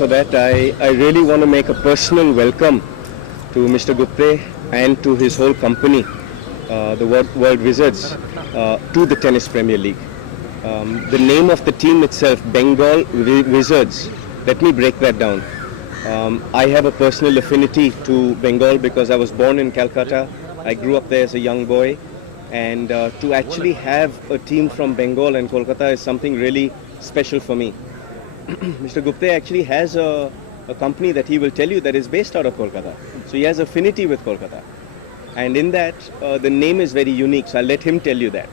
for that. I really want to make a personal welcome to Mr. Gupte and to his whole company, the World Wizards, to the Tennis Premier League. The name of the team itself, Bengal Wizards. Let me break that down. I have a personal affinity to Bengal because I was born in Calcutta. I grew up there as a young boy. And to actually have a team from Bengal and Kolkata is something really special for me. Mr. Gupte actually has a company that he will tell you that is based out of Kolkata. So he has affinity with Kolkata. And in that, the name is very unique, so I'll let him tell you that.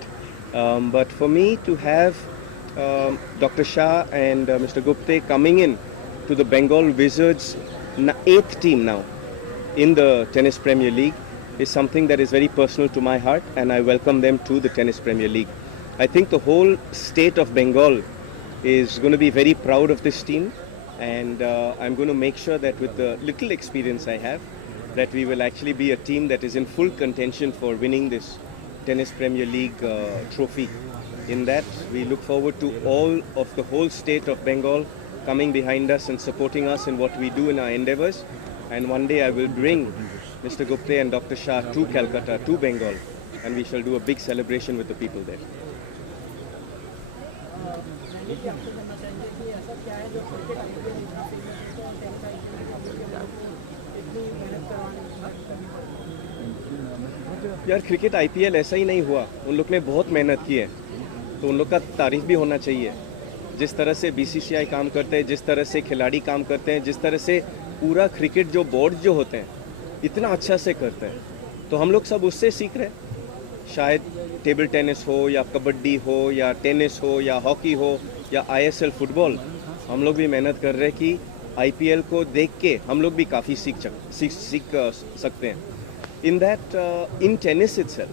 But for me to have Dr. Shah and Mr. Gupte coming in to the Bengal Wizards 8th team now in the Tennis Premier League is something that is very personal to my heart, and I welcome them to the Tennis Premier League. I think the whole state of Bengal is going to be very proud of this team, and I'm going to make sure that with the little experience I have, that we will actually be a team that is in full contention for winning this Tennis Premier League trophy. In that, we look forward to all of the whole state of Bengal coming behind us and supporting us in what we do in our endeavors. And one day I will bring Mr. Gupte and Dr. Shah to Calcutta, to Bengal, and we shall do a big celebration with the people there. यार cricket IPL ऐसा ही नहीं हुआ, उन लोग ने बहुत मेहनत की है, तो उन लोग का तारीफ भी होना चाहिए. जिस तरह से बीसीसीआई काम करते हैं, जिस तरह से खिलाड़ी काम करते हैं, जिस तरह से पूरा क्रिकेट जो बोर्ड जो होते हैं इतना अच्छा से करते हैं, तो हम लोग सब उससे सीख रहे हैं. शायद टेबल टेनिस हो या कबड्डी हो या टेनिस हो या हॉकी हो या आईएसएल फुटबॉल, हम लोग भी मेहनत कर रहे हैं कि आईपीएल को देख के हम लोग भी काफ़ी सीख सकते हैं. In that, in tennis itself,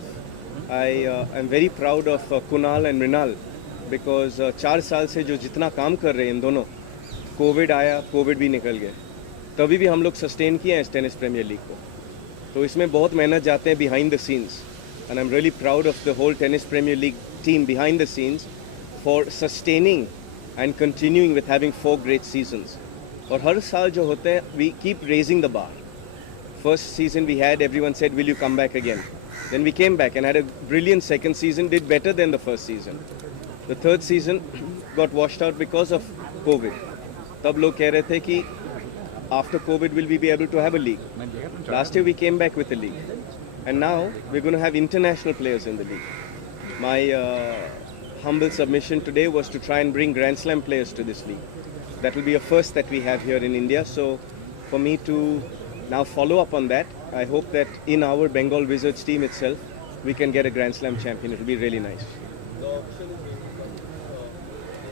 I am very proud of Kunal and Mrinal because 4 साल से जो जितना काम कर रहे हैं इन दोनों, कोविड आया, कोविड भी निकल गए, तभी भी हम लोग सस्टेन किए हैं इस टेनिस प्रीमियर लीग को. तो इसमें बहुत मेहनत जाते हैं behind the scenes, and I'm really proud of the whole tennis Premier League team behind the scenes for sustaining and continuing with having 4 great seasons. और हर साल जो होते हैं, we keep raising the bar. First season we had, everyone said, will you come back again? Then we came back and had a brilliant second season, did better than the first season. The third season got washed out because of COVID. तब लोग कह रहे थे कि after COVID will we be able to have a league? Last year we came back with a league. And now we're going to have international players in the league. My humble submission today was to try and bring Grand Slam players to this league. That will be a first that we have here in India. So for me to now follow up on that, I hope that in our Bengal Wizards team itself, we can get a Grand Slam champion. It will be really nice. The auction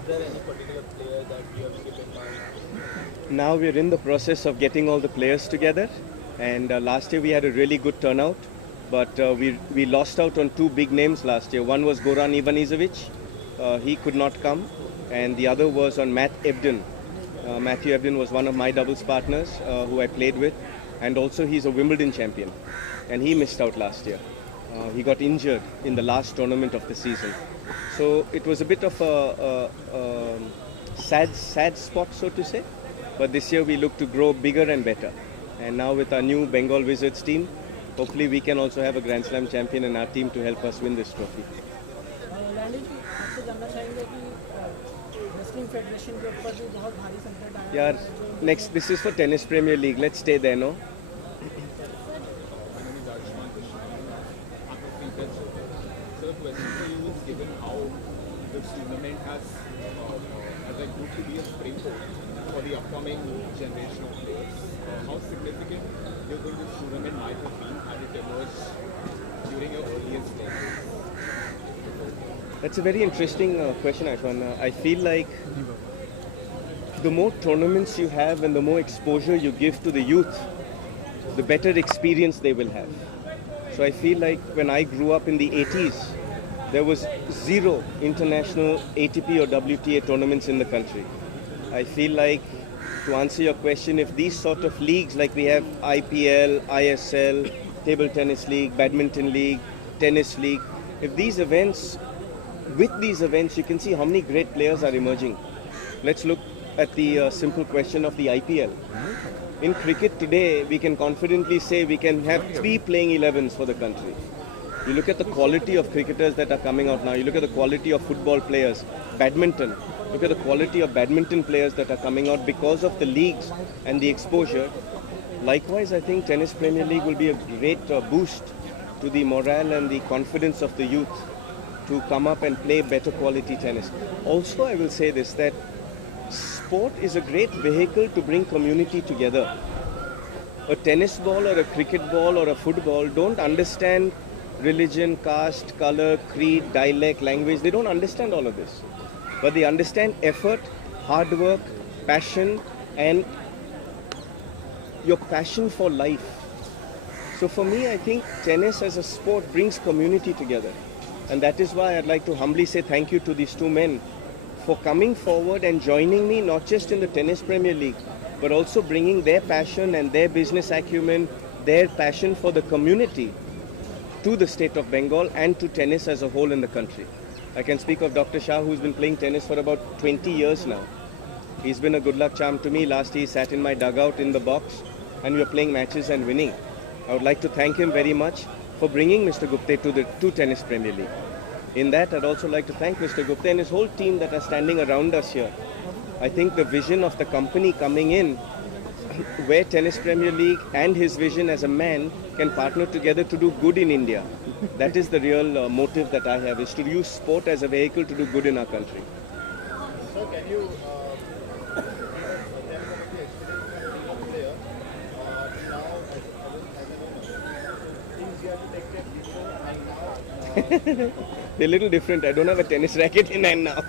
is there any particular player that you have kept in mind? Now we're in the process of getting all the players together. And last year we had a really good turnout. But we lost out on 2 big names last year. One was Goran Ivanisevic. He could not come. And the other was on Matt Ebden. Matthew Ebden was one of my doubles partners who I played with. And also he's a Wimbledon champion. And he missed out last year. He got injured in the last tournament of the season. So it was a bit of a sad spot, so to say. But this year we look to grow bigger and better. And now with our new Bengal Wizards team, hopefully we can also have a Grand Slam champion in our team to help us win this trophy. Yeah, next, this is for Tennis Premier League. Let's stay there, no? So the question for you is, given how this tournament has a group to be a springboard for the upcoming generation of players, how significant do you think this tournament might have been had it emerged during your earliest days? That's a very interesting question, Ashwan. I feel like the more tournaments you have and the more exposure you give to the youth, the better experience they will have. So I feel like when I grew up in the 80s, there was 0 international ATP or WTA tournaments in the country. I feel like, to answer your question, if these sort of leagues like we have IPL, ISL, Table Tennis League, Badminton League, Tennis League, if these events, with these events, you can see how many great players are emerging. Let's look at the simple question of the IPL. In cricket today, we can confidently say we can have 3 playing 11s for the country. You look at the quality of cricketers that are coming out now. You look at the quality of football players, badminton. Look at the quality of badminton players that are coming out because of the leagues and the exposure. Likewise, I think Tennis Premier League will be a great boost to the morale and the confidence of the youth to come up and play better quality tennis. Also, I will say this, that sport is a great vehicle to bring community together. A tennis ball or a cricket ball or a football don't understand religion, caste, color, creed, dialect, language. They don't understand all of this. But they understand effort, hard work, passion, and your passion for life. So for me, I think tennis as a sport brings community together. And that is why I'd like to humbly say thank you to these two men for coming forward and joining me, not just in the Tennis Premier League, but also bringing their passion and their business acumen, their passion for the community to the state of Bengal and to tennis as a whole in the country. I can speak of Dr. Shah, who's been playing tennis for about 20 years now. He's been a good luck charm to me. Last he sat in my dugout in the box and we were playing matches and winning. I would like to thank him very much for bringing Mr. Gupte to the Tennis Premier League. In that, I'd also like to thank Mr. Gupta and his whole team that are standing around us here. I think the vision of the company coming in, where Tennis Premier League and his vision as a man can partner together to do good in India. That is the real motive that I have, is to use sport as a vehicle to do good in our country. So can you tell about the experience of being a player now as things you have to take care before and now? They're a little different. I don't have a tennis racket in hand now.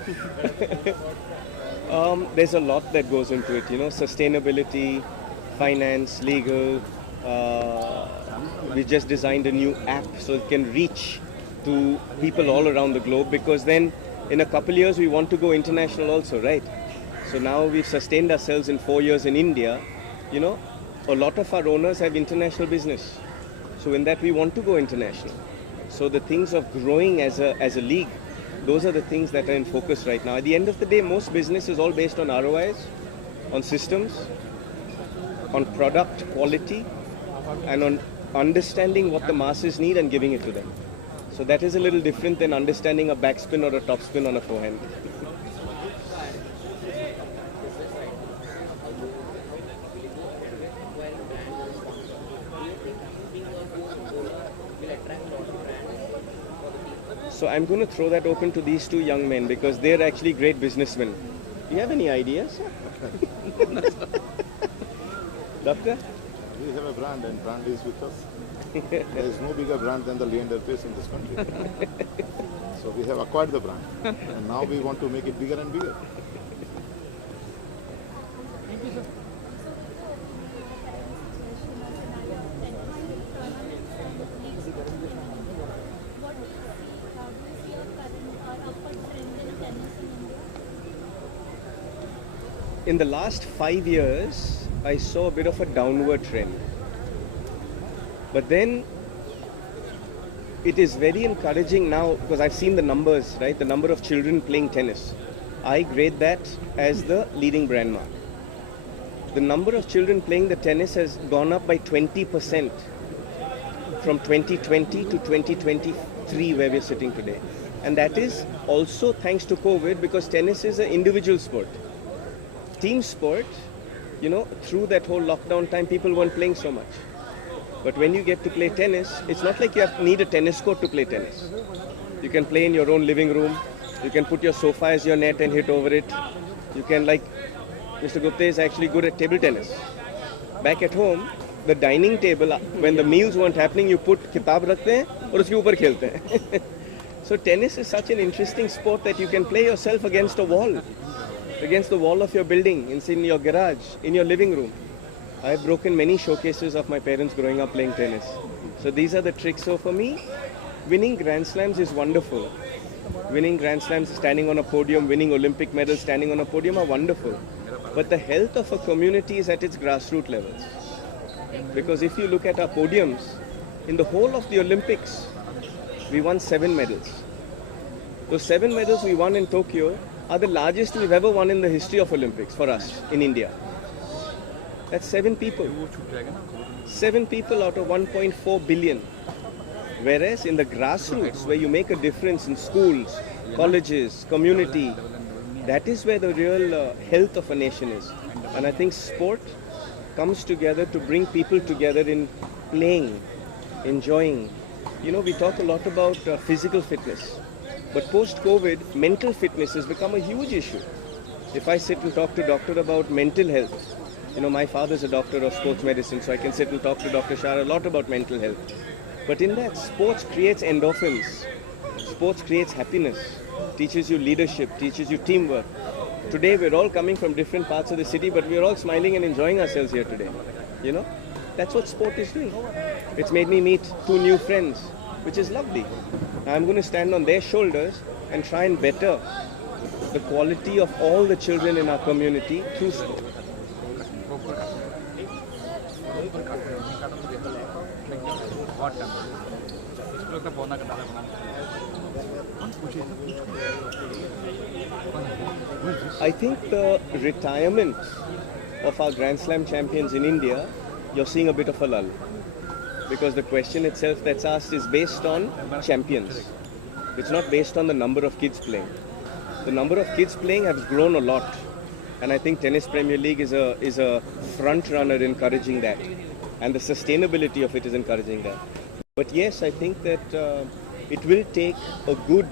There's a lot that goes into it, sustainability, finance, legal. We just designed a new app so it can reach to people all around the globe, because then in a couple years we want to go international also, right? So now we've sustained ourselves in 4 years in India. A lot of our owners have international business. So in that we want to go international. So the things of growing as a league, those are the things that are in focus right now. At the end of the day, most business is all based on ROIs, on systems, on product quality, and on understanding what the masses need and giving it to them. So that is a little different than understanding a backspin or a topspin on a forehand. So I'm going to throw that open to these two young men because they're actually great businessmen. Do you have any ideas? Doctor? We have a brand and brand is with us. There is no bigger brand than the Leander Paes in this country. So we have acquired the brand and now we want to make it bigger and bigger. In the last 5 years, I saw a bit of a downward trend. But then it is very encouraging now because I've seen the numbers, right? The number of children playing tennis. I grade that as the leading brand mark. The number of children playing the tennis has gone up by 20% from 2020 to 2023 where we're sitting today. And that is also thanks to COVID, because tennis is an individual sport. Team sport, through that whole lockdown time, people weren't playing so much. But when you get to play tennis, it's not like you need a tennis court to play tennis. You can play in your own living room. You can put your sofa as your net and hit over it. You can, like Mr. Gupta is actually good at table tennis. Back at home, the dining table, when the meals weren't happening, you put kitab rakhte hain aur uske upar khelte hain. So tennis is such an interesting sport that you can play yourself against a wall. Against the wall of your building, in your garage, in your living room. I have broken many showcases of my parents growing up playing tennis. So these are the tricks. So for me, winning Grand Slams is wonderful. Winning Grand Slams, standing on a podium, winning Olympic medals, standing on a podium are wonderful. But the health of a community is at its grassroots levels. Because if you look at our podiums, in the whole of the Olympics, we won 7 medals. Those 7 medals we won in Tokyo are the largest we've ever won in the history of Olympics for us in India. That's 7 people. 7 people out of 1.4 billion. Whereas in the grassroots, where you make a difference in schools, colleges, community, that is where the real health of a nation is. And I think sport comes together to bring people together in playing, enjoying. You know, we talk a lot about physical fitness, but post-COVID, mental fitness has become a huge issue. If I sit and talk to a doctor about mental health, you know, my father's a doctor of sports medicine, so I can sit and talk to Dr. Shah a lot about mental health. But in that, sports creates endorphins. Sports creates happiness, teaches you leadership, teaches you teamwork. Today, we're all coming from different parts of the city, but we're all smiling and enjoying ourselves here today. You know, that's what sport is doing. It's made me meet 2 new friends, which is lovely. I'm going to stand on their shoulders and try and better the quality of all the children in our community through sport. I think the retirement of our Grand Slam champions in India, you're seeing a bit of a lull. Because the question itself that's asked is based on champions. It's not based on the number of kids playing. The number of kids playing has grown a lot. And I think Tennis Premier League is a front runner encouraging that. And the sustainability of it is encouraging that. But yes, I think that it will take a good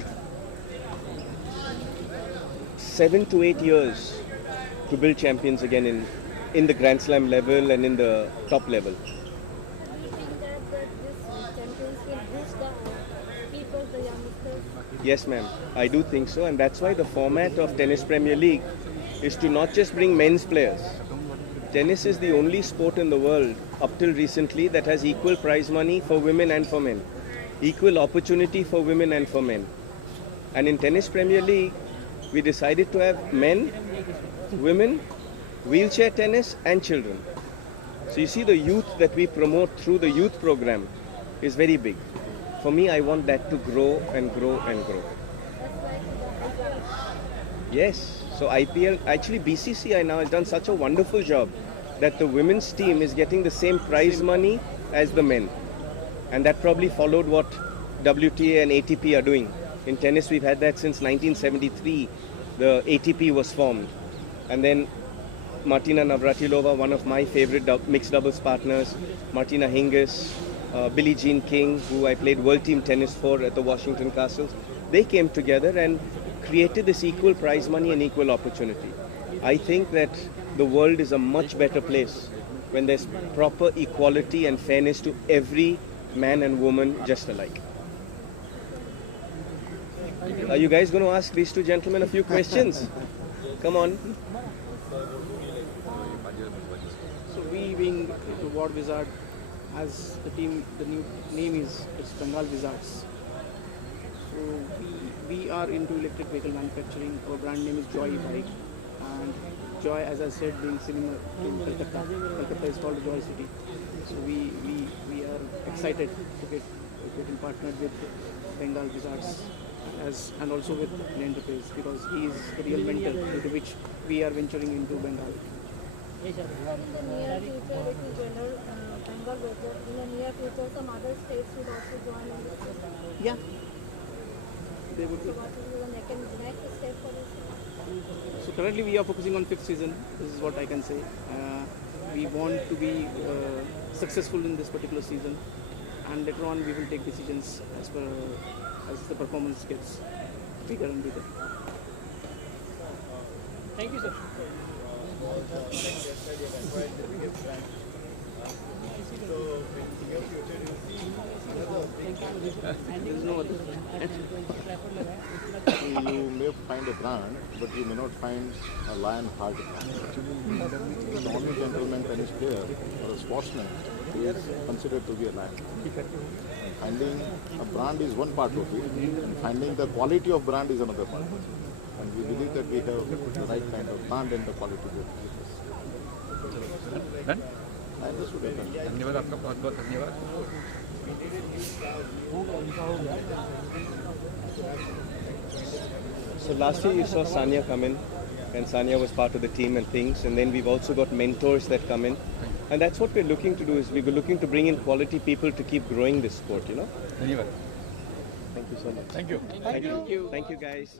7 to 8 years to build champions again in the Grand Slam level and in the top level. Do you think that this champions will boost the people, the youngsters? Yes, ma'am. I do think so. And that's why the format of Tennis Premier League is to not just bring men's players. Tennis is the only sport in the world up till recently that has equal prize money for women and for men. Equal opportunity for women and for men. And in Tennis Premier League, we decided to have men, women, wheelchair tennis and children. So you see the youth that we promote through the youth program is very big. For me, I want that to grow and grow and grow. Yes. So IPL, actually BCCI now has done such a wonderful job that the women's team is getting the same prize money as the men. And that probably followed what WTA and ATP are doing. In tennis, we've had that since 1973. The ATP was formed. And then Martina Navratilova, one of my favorite mixed doubles partners, Martina Hingis, Billie Jean King, who I played world team tennis for at the Washington Castles, they came together and created this equal prize money and equal opportunity. I think that the world is a much better place when there's proper equality and fairness to every man and woman just alike. Are you guys going to ask these 2 gentlemen a few questions? Come on. So we being the Ward Wizard, as the team, the new name is Bengal Wizards. So we are into electric vehicle manufacturing. Our brand name is Joy Bike, and Joy, as I said, being similar in Calcutta. Calcutta is called Joy City. So we are excited to get partnered with Bengal Wizards and also with Leander Paes, because he is the real mentor due to which we are venturing into Bengal. In the near future, it will generate Bengal Wizards. In the near future, some other states would also join in this system. Yeah. They would So what will be the next step for this? So currently we are focusing on 5th season. This is what I can say. We want to be successful in this particular season, and later on we will take decisions as the performance gets bigger and bigger. Thank you, sir. There is no other. You may find a brand, but you may not find a lion-hearted brand. A normal gentleman tennis player or a sportsman is considered to be a lion. Finding a brand is one part of it, and finding the quality of brand is another part of it. And we believe that we have the right kind of brand and the quality both. Done? I understood it. धन्यवाद आपका बहुत बहुत धन्यवाद So last year you saw Sanya come in, and Sanya was part of the team and things, and then we've also got mentors that come in, and that's what we're looking to do. Is we're looking to bring in quality people to keep growing this sport. You know. Anyway, Thank you so much. thank you. Thank you. Thank you, guys.